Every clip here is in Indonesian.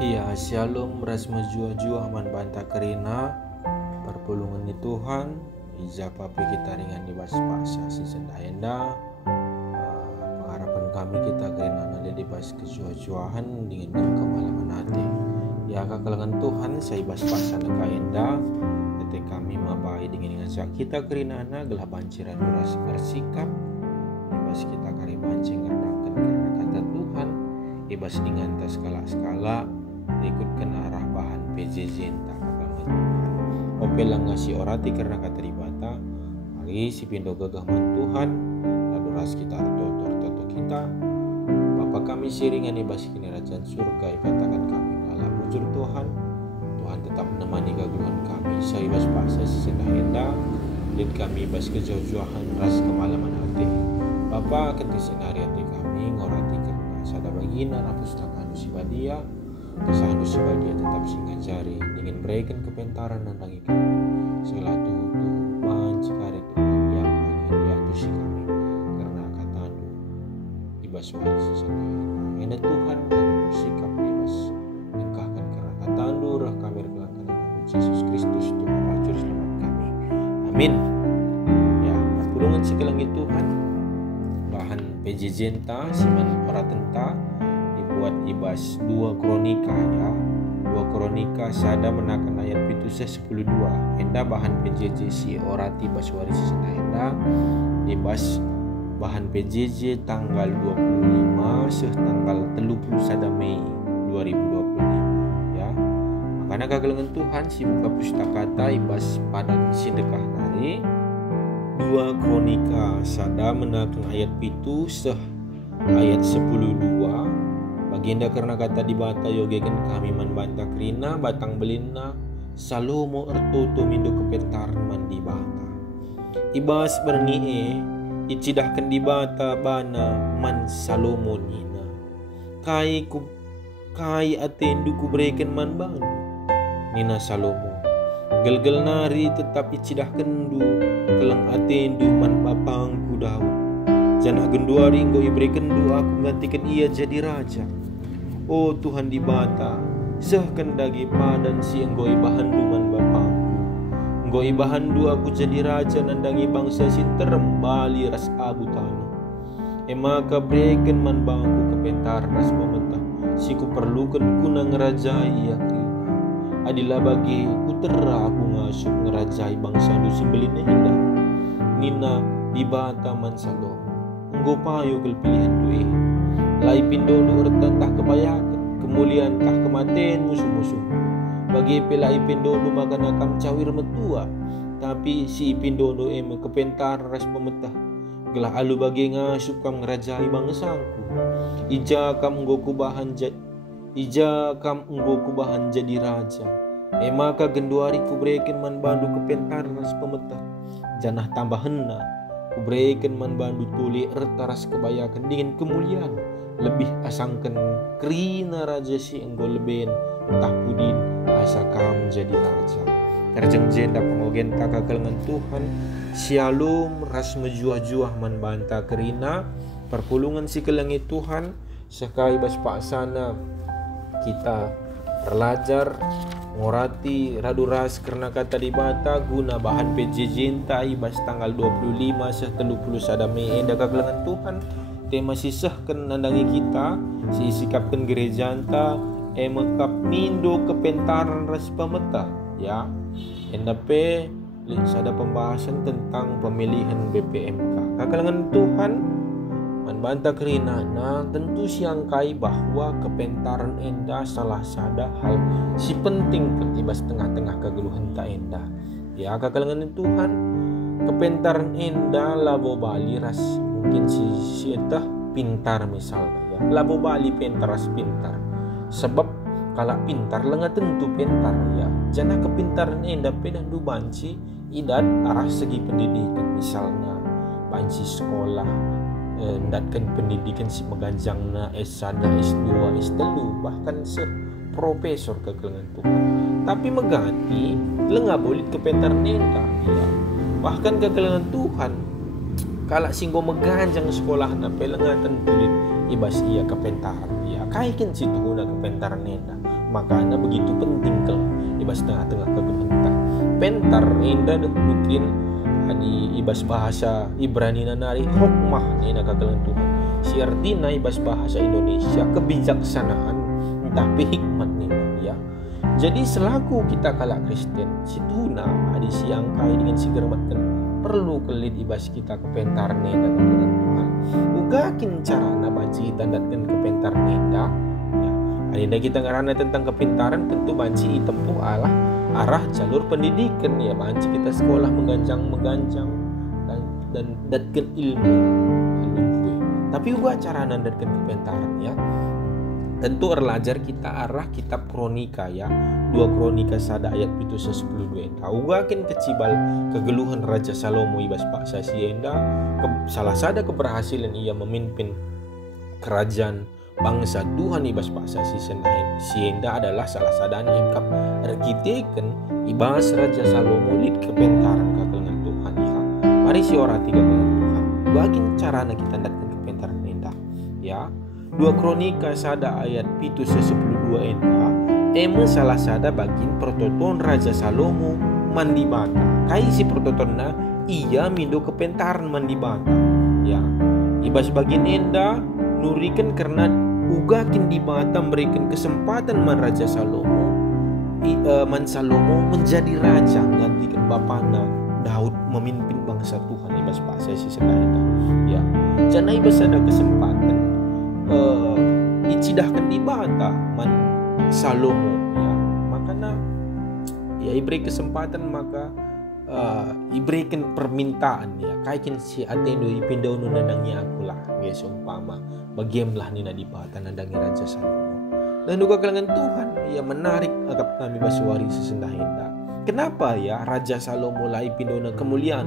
Iya, shalom rasma jua-jua aman banta kerina perpulungan di Tuhan ija papi kita ringan di bas paksa si sendahenda pengharapan kami kita kerina nade di bas kejua-juahan dengan dalam kemalaman hati ya kakalangan Tuhan saya bas paksa nekaenda ketika kami mabai dengan kita kerina na gelah banciran duras bersikap ibas kita kari bancing ngerdakan karena kata Tuhan ibas dengan tas skala-skala ikutkan arah bahan PJJ entah kabangan Tuhan opelang ngasih orati karena kata ribata mari si pindo gagaman Tuhan lalu ras kita arto kita Bapa kami siringan ibas kini kerajaan surga katakan kami malah bujur Tuhan tetap menemani gagaman kami saya ibas paksa sesenda dan kami ibas kejauhan ras kemalaman hati Bapa ketika hati kami ngorati karena sada bagina pustakaan sibadia kesahan sibadia tetap singajari ingin berikan kepentaran dan lagi kami segala tutup pancikari Tuhan yang bagian di kami karena kata ibas wali sesendiri yang Tuhan dan bersikap ibas engkahkan karena kata rah kami regelangkan dalam Yesus Kristus Tuhan Rajur selamat kami amin ya perpulungan sekelangit Tuhan bahan PJJ entah siman oratenta buat ibas 2 kronika ya 2 kronika sada menakan ayat pitusnya 10:2 henda bahan PJJ si orati bas waris henda ibas bahan PJJ tanggal 25 tanggal 31 Mei 2025 ya makanya kagalangan Tuhan si buka pustakata ibas padang sedekah nari 2 kronika sada menakan ayat pitu ayat 10:2 baginda karena kata di bata yogekan kami man banta krina batang belina salomo ertoto mindo kepentar man di bata ibas bernie icidahkan di bata bana man salomo nina kai atendu ku berikan man bandu nina salomo gelgel nari tetap icidahkan du kelang atendu man bapangku Daud janah genduari engkau iberikan du aku gantikan ia jadi raja oh Tuhan di bata sehkan dagi padan si engkau ibahan duman bapangku engkau ibahan du aku jadi raja nandangi bangsa sinterem bali ras abu tanah maka berikan man bangku kepentar ras pemetah si ku perlukan kuna ngerajai ya krina adilah bagi ku tera aku ngasup ngerajai bangsa du si belina indah nina di bata man salom engkau payo kel pilihan due lai pindono ertan tah kebayakan kemuliaan tah kematian musuh-musuh bagi pelai pindono makan akam cawir metua tapi si pindono kepentar ras pemetah gelah alu bagi ngasup kam ngerajai bangsaku ija kam engkau kubahan jadi raja maka genduari ku berikan man bandu kepentar ras pemetah janah tambah henna ku berikan man bandu tuli ertaras kebayakan dengan kemuliaan lebih asangkan krina raja si engkau leben entah pudin asa kam jadi raja terjeng jenda pengogen takakalengan Tuhan shalom ras mejuah-juah man banta krina perpulungan si kelengit Tuhan sekai bas paksana kita belajar ngorati raduras karena kata di bata guna bahan PJJ entai bas tanggal 25 31 Mei enda kakalengan Tuhan tema sisahkan nandangi kita si sikapkan gereja anta mekap mindo kepentaran ras pemetah ya NDP ada pembahasan tentang pemilihan BPMK kakalangan Tuhan manbanta kerinana tentu siangkai bahwa kepentaran enda salah sada hal si penting ketibas tengah-tengah kegeluhan tak enda ya kakalangan Tuhan kepentaran enda labo bali ras mungkin si entah pintar misalnya ya labo bali pintar sebab kalau pintar lenga tentu pintar ya janah kepintaran enda pedah du banci idat arah segi pendidikan misalnya banci sekolah ndatkan pendidikan si meganjangna S1 S2 S3 bahkan profesor kegelangan Tuhan tapi megati lenga bolit kepintaran enda ya bahkan kegelangan Tuhan kalau singgo meganjang sekolah na pelengatan tulit ibas iya kepentaran ya kaikin situ guna kepentaran nenda makanya begitu penting kalau ibas tengah-tengah kegeluhan. Pentar indah mungkin di ibas bahasa Ibrani nari hokmah nina kagalan Tuhan. Si artinya ibas bahasa Indonesia kebijaksanaan tapi hikmat nina ya. Jadi selaku kita kala Kristen situna adi siang kai dengan sigermatkan perlu kelit ibas kita kepentar nina kagalan Tuhan. Ugakin carana banci kita datkan kepentar nina ya. Adinda kita ngarana tentang kepintaran tentu banci tempuh arah jalur pendidikan ya, banci kita sekolah mengganjang dan datkan ilmu. Tapi juga cara nandatkan kepentaran ya. Tentu erlajar kita arah kitab Kronika ya. 2 Kronika sada ayat 7:10 tahu gakin kecibal kegeluhan Raja Salomo ibas paksa sienda salah sada keberhasilan ia memimpin kerajaan bangsa Tuhan ibas paksa sienda adalah salah sadaan engkap arkiteken ibas Raja Salomo lid kepentaran kagelengan Tuhan ya. Mari si ora tiga dengan Tuhan. Bagian carana kita datang kepentaran endah ya. 2 Kronika sada ayat 7:10 endah eme salah sada bagian prototon Raja Salomo mandi bata. Kai si prototonna ia mindo kepentaran mandi bata ya. Ibas bagian endah nurikan karena ugakin di bata memberikan kesempatan man Raja Salomo menjadi raja menggantikan bapana Daud memimpin bangsa Tuhan ibas paksa si sedahita ya. Jana ibas ada kesempatan dicidahkan di bata man Salomo ya. Makanya ya iberi kesempatan maka iberikan permintaan ya kaikin si atendo ipindaw no nanangnya aku lah guys umpama bagianlah nina di bata nandangi Raja Salomo dan juga kalangan Tuhan ya menarik agap kami basuari sesendahinda. Kenapa ya Raja Salomo lah ipindaw na kemuliaan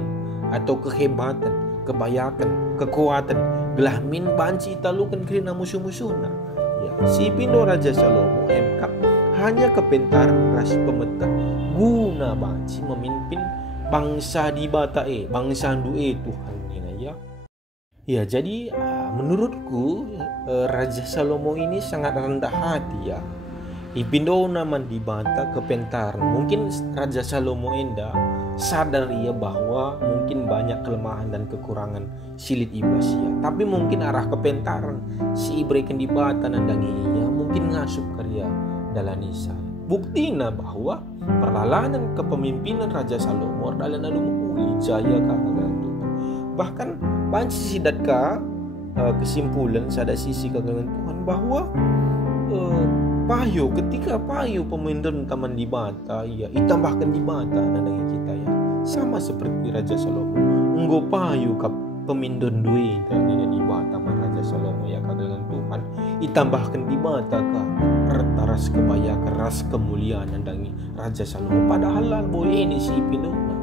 atau kehebatan, kebayakan, kekuatan gelah min banci italukan kerina musuh-musuhna ya. Si pindaw Raja Salomo emkap hanya kepentaran ras pemetah guna banci memimpin bangsa di bata bangsa due Tuhan nina ya. Ya jadi menurutku Raja Salomo ini sangat rendah hati ya. Ipindaw naman di bata kepentaran. Mungkin Raja Salomo enda sadar ia bahwa mungkin banyak kelemahan dan kekurangan silit ibas ya. Tapi mungkin arah kepentaran si ibrekan di bata nandangi ia mungkin ngasup karya dalanisa. Buktina bahwa perlalanan kepemimpinan Raja Salomo adalah nalumuli jaya kagalan Tuhan. Bahkan banci sidatka kesimpulan sada sisi kagalan Tuhan bahwa ketika payo pemimpin taman di bata ya itambahkan di bata nandangi kita ya sama seperti Raja Salomo enggo payo kap pemimpin duit dan di bata man Raja Salomo ya kagalan Tuhan itambahkan di bata ka ras kebaya keras kemuliaan nandangi Raja Salomo padahal boy ini si pinona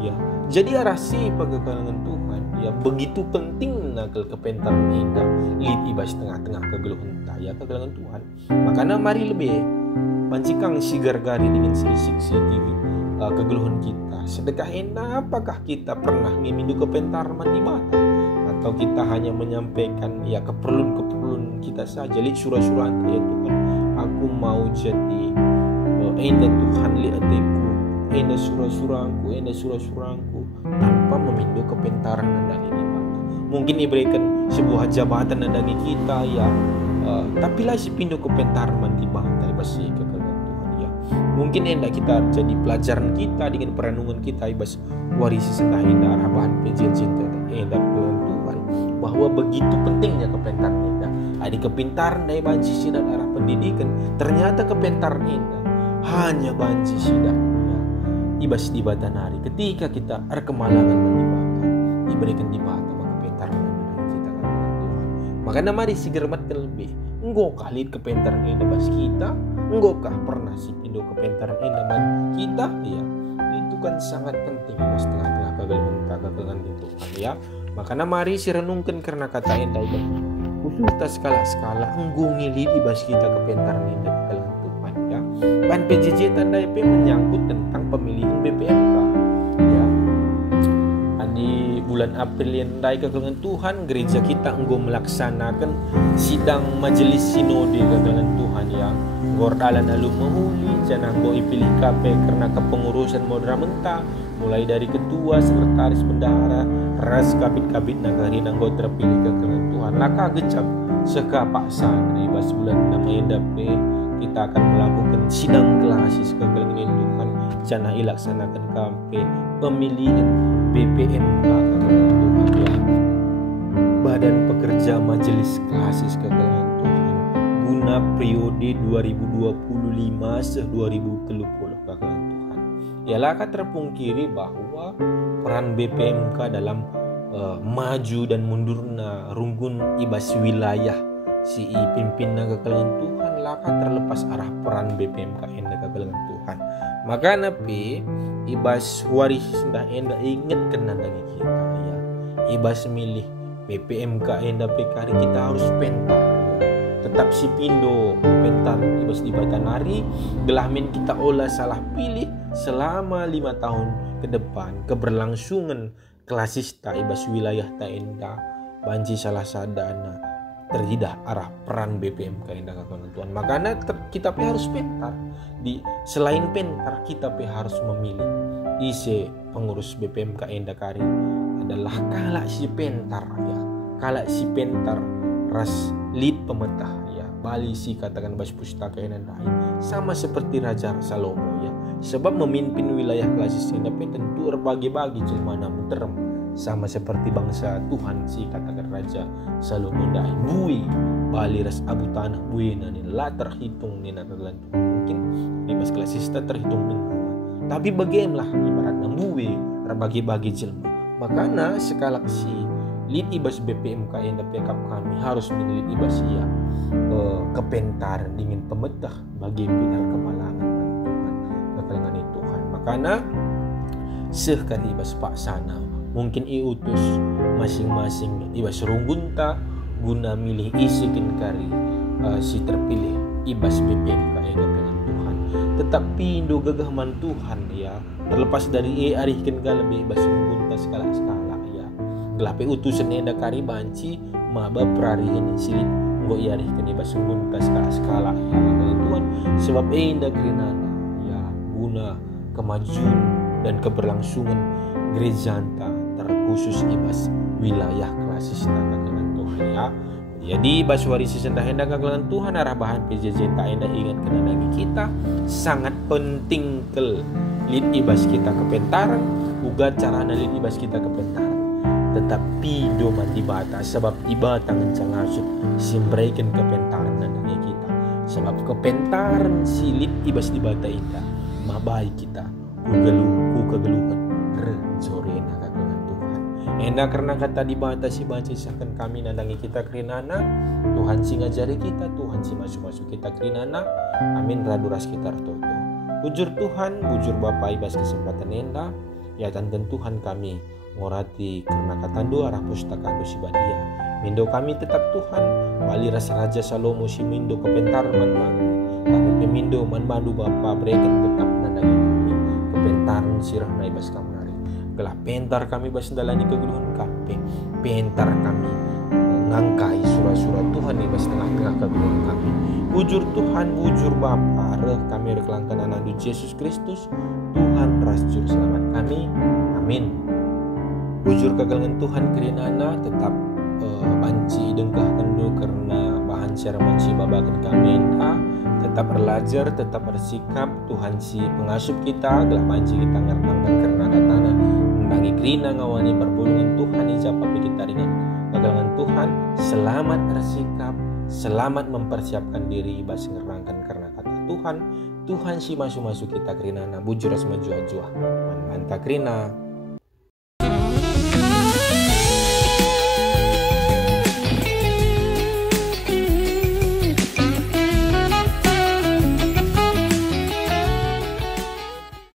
ya. Jadi arasi pagakalangan Tuhan ya begitu penting nagal kepentaran indah lid ibas tengah-tengah kegeluhan ya kagalangan Tuhan. Makanya mari lebih pancikang sigar-gari dengan selisik kegeluhan kita. Sedekah endah apakah kita pernah ngimindu kepentaran di mata atau kita hanya menyampaikan ya keperluan kita saja lid surah-surah ya Tuhan aku mau jadi endah Tuhan lihat aku endah surah-surahku tanpa memindu kepentaran nandang ini mata. Mungkin diberikan sebuah jabatan nandangi kita ya tapi lah si pindu kepentaran mandi bata ibas si kekalan Tuhan ya. Mungkin endah kita jadi pelajaran kita dengan perenungan kita ibas warisi sentahinda arah bahan penjian cinta endah kekalan Tuhan bahwa begitu pentingnya kepentaran endah. Ada kepintaran dari banci sidat arah pendidikan ternyata kepentaran endah hanya banci sidat ya. Ibas di bata nari ketika kita kemalangan mandi bata diberikan di bata maka kepentaran kita kekalan Tuhan. Makanya mari sigermatkan lebih enggo kali kepentaran endah bas kita enggo kah pernah si pindo kepentaran endah man kita ya. Itu kan sangat penting bas tengah-tengah kagalan Tuhan ya. Makanya mari si renungkan karena kata endah itu khusus skala-skala enggo ngilid ibas kita kepentaran endah kekalan Tuhan ya. Ban PJJ tanda IP menyangkut tentang pemilihan BPMK ya. Di bulan April yang dari kekalangan Tuhan gereja kita enggo melaksanakan sidang majelis sinode kekalangan Tuhan ya. gordalan alu mahuli jangan go ipilih KP karena kepengurusan modera mentah mulai dari ketua, sekretaris, bendahara, ras kabit-kabit nagari nanggo terpilih ke Tuhan laka gecap sekapaksan ibas bulan namanya dape kita akan melakukan sidang klasis kegelengan Tuhan jana ilaksanakan KP pemilihan BPMK kegelengan Tuhan ya Badan Pekerja Majelis Klasis Kegelengan Tuhan guna periode 2025-2030 kegelengan Tuhan ialah akan terpungkiri bahwa peran BPMK dalam maju dan mundurna runggun ibas wilayah si pimpinna kegelengan Tuhan laka terlepas arah peran BPMK enda kegelengan Tuhan maka napi ibas waris sudah enda ingat kena dari kita ya ibas milih BPMK enda PKRI kita harus pentar ya. Tetap si pindo pentar ibas di Batanari gelamin kita olah salah pilih selama 5 tahun ke depan keberlangsungan klasista ibas wilayah ta enda banci salah sadana terhidah arah peran BPMK enda kegelengan Tuhan makanya kita harus pentar di selain pentar kita harus memilih isi pengurus BPMK enda kari adalah kala si pentar ya kala si pentar ras lead pemetah ya Bali si katakan bas pustaka enda sama seperti Raja Salomo ya sebab memimpin wilayah klasis enda tentu berbagi-bagi jelmana muterem sama seperti bangsa Tuhan si katakan Raja Salomo dai bui Bali ras abu tanah bui nani la terhitung ni nakalan mungkin di bas klasista terhitung dengan tapi bagaimana ibarat bui berbagi-bagi jelma makanya sekalak si lead ibas BPMK yang backup kami harus menilid ibas ia kepentaran dingin pemetah bagi pinar kemalangan Tuhan kekelengan Tuhan makanya sekali ibas pak sana mungkin iutus masing-masing ibas runggunta guna milih isikin kari si terpilih ibas BPMK yang kekelengan Tuhan tetapi indo gagaman Tuhan ya terlepas dari arihkan lebih ibas runggunta skala-skala gelape utusan enda kari banci maba prarihin silit nggo iarihkan ibas runggunta skala-skala ya Tuhan sebab enda grinana ya guna kemajuan dan keberlangsungan gereja anta terkhusus ibas wilayah klasista kegelengan Tuhan ya jadi ibas warisi sendah enda kegelengan Tuhan arah bahan PJJ tak enda ingat kena lagi kita sangat penting ke lid ibas kita kepentaran uga cara lid ibas kita kepentaran tetapi doman dibata sebab ibata ngencang asut simbreikan kepentaran dari kita sebab kepentaran silit ibas dibata ita mabai kita kegeluhan rencorena kagelengan Tuhan enda karena kata dibata si baca sakan kami nandangi kita kerinana Tuhan si ngajari kita Tuhan si masuk-masuk kita kerinana amin raduras kita toto bujur Tuhan bujur Bapa ibas kesempatan enda ya tanten Tuhan kami ngorati karena katandu arah pustaka si badia mindo kami tetap Tuhan bali rasa Raja Salomo si mindo kepentar mandu tapi pemindo mandu Bapa breken tetap nandangi kami kepentaran sirah na ibas kamari gelah pentar kami bas dalani kegeluhan kami pentar kami ngangkai surah-surah Tuhan ibas tengah-tengah kegeluhan kami bujur Tuhan bujur Bapa reh kami rekelangkan anak Yesus Kristus Tuhan ras juru selamat kami amin bujur kegelengan Tuhan kerinana tetap banci dengkah kendu karena bahan secara manci babakan kami tetap belajar tetap bersikap Tuhan si pengasup kita gelah banci kita ngertangkan karena katana mendangi kerina ngawani perpulungan Tuhan ijapapi kita dengan kegelengan Tuhan selamat bersikap selamat mempersiapkan diri bas ngerangkan karena kata Tuhan si masuk-masuk kita kerinana bujur asma jua-jua manta kerina